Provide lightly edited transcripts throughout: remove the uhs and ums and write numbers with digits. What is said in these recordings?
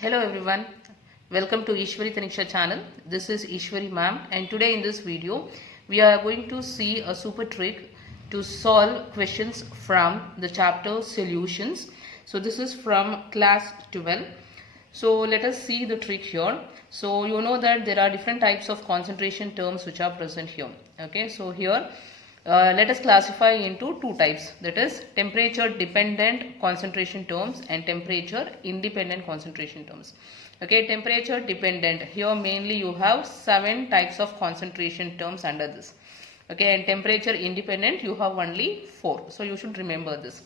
Hello everyone, welcome to Eshwari Taniksha channel. This is Eshwari ma'am, and today in this video we are going to see a super trick to solve questions from the chapter solutions. So this is from class 12. So let us see the trick here. So you know that there are different types of concentration terms which are present here. Okay, so here let us classify into two types, that is temperature dependent concentration terms and temperature independent concentration terms. Okay, temperature dependent, here mainly you have 7 types of concentration terms under this. Okay, and temperature independent you have only 4, so you should remember this.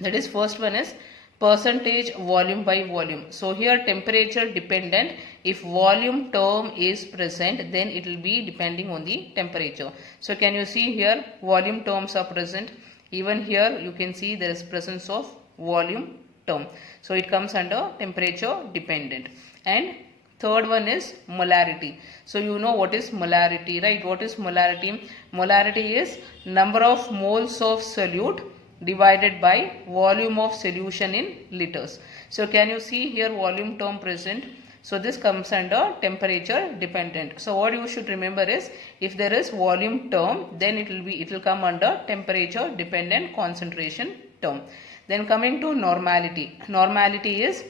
That is, first one is percentage volume by volume. So here temperature dependent, if volume term is present then it will be depending on the temperature. So can you see here volume terms are present, even here you can see there is presence of volume term, so it comes under temperature dependent. And third one is molarity. So you know what is molarity, right? What is molarity? Molarity is number of moles of solute divided by volume of solution in liters. So can you see here volume term present? So this comes under temperature dependent. So what you should remember is, if there is volume term then it will come under temperature dependent concentration term. Then coming to normality. Normality is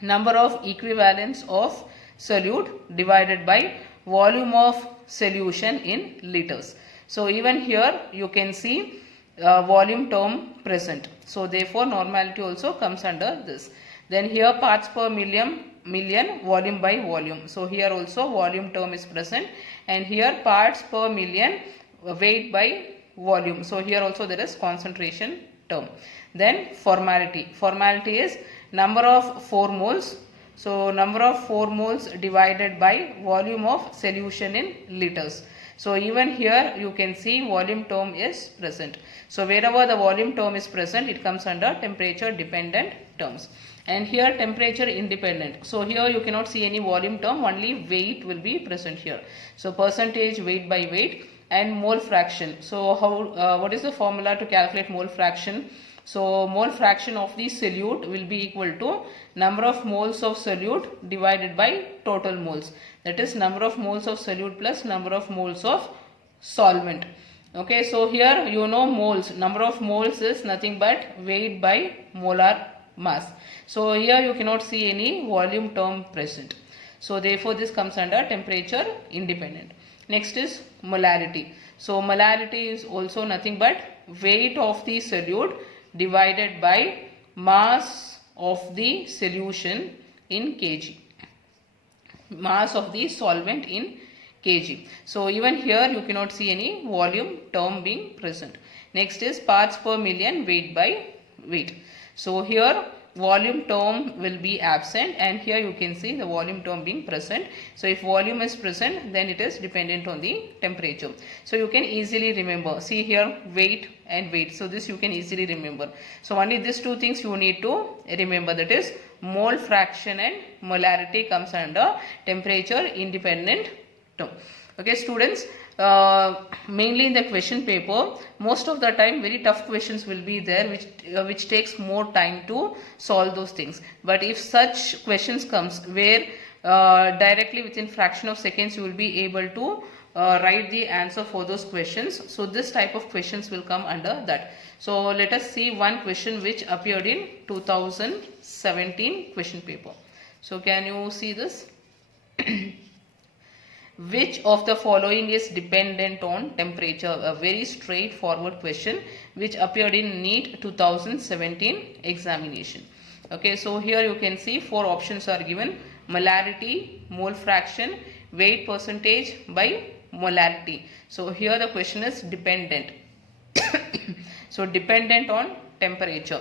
number of equivalents of solute divided by volume of solution in liters. So even here you can see volume term present. So therefore normality also comes under this. Then here parts per million volume by volume. So here also volume term is present, and here parts per million weight by volume. So here also there is concentration term. Then formality. Formality is number of 4 moles. So number of 4 moles divided by volume of solution in liters. So even here you can see volume term is present. So wherever the volume term is present, it comes under temperature dependent terms. And here temperature independent. So here you cannot see any volume term, only weight will be present here. So percentage weight by weight and mole fraction. So what is the formula to calculate mole fraction? So mole fraction of the solute will be equal to number of moles of solute divided by total moles. That is number of moles of solute plus number of moles of solvent. Okay, so here you know moles. Number of moles is nothing but weight by molar mass. So here you cannot see any volume term present. So therefore this comes under temperature independent. Next is molarity. So molarity is also nothing but weight of the solute divided by mass of the solution in kg, mass of the solvent in kg. So even here you cannot see any volume term being present. Next is parts per million weight by weight. So here volume term will be absent, and here you can see the volume term being present. So if volume is present then it is dependent on the temperature. So you can easily remember, see here weight and weight. So this you can easily remember. So only these two things you need to remember, that is mole fraction and molarity comes under temperature independent term. Okay students, mainly in the question paper most of the time very tough questions will be there which takes more time to solve those things. But if such questions comes where directly within fraction of seconds you will be able to write the answer for those questions, so this type of questions will come under that. So let us see one question which appeared in 2017 question paper. So can you see this? Which of the following is dependent on temperature? A very straightforward question which appeared in NEET 2017 examination. Okay, so here you can see 4 options are given: molarity, mole fraction, weight percentage by molarity. So here the question is dependent. So dependent on temperature.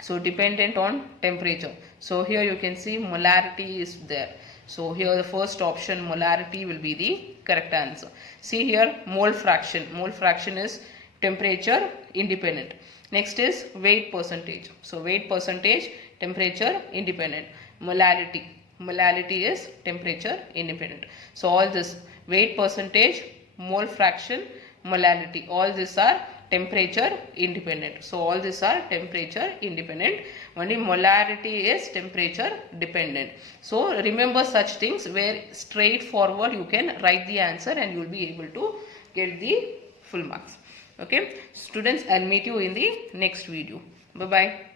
So dependent on temperature. So here you can see molarity is there. So here the first option molarity will be the correct answer. See here mole fraction. Mole fraction is temperature independent. Next is weight percentage. So weight percentage temperature independent. Molarity. Molarity is temperature independent. So all this weight percentage, mole fraction, molarity, all these are temperature independent. So all these are temperature independent. Only molarity is temperature dependent. So remember such things where straightforward you can write the answer and you will be able to get the full marks. Okay, students, I'll meet you in the next video. Bye bye.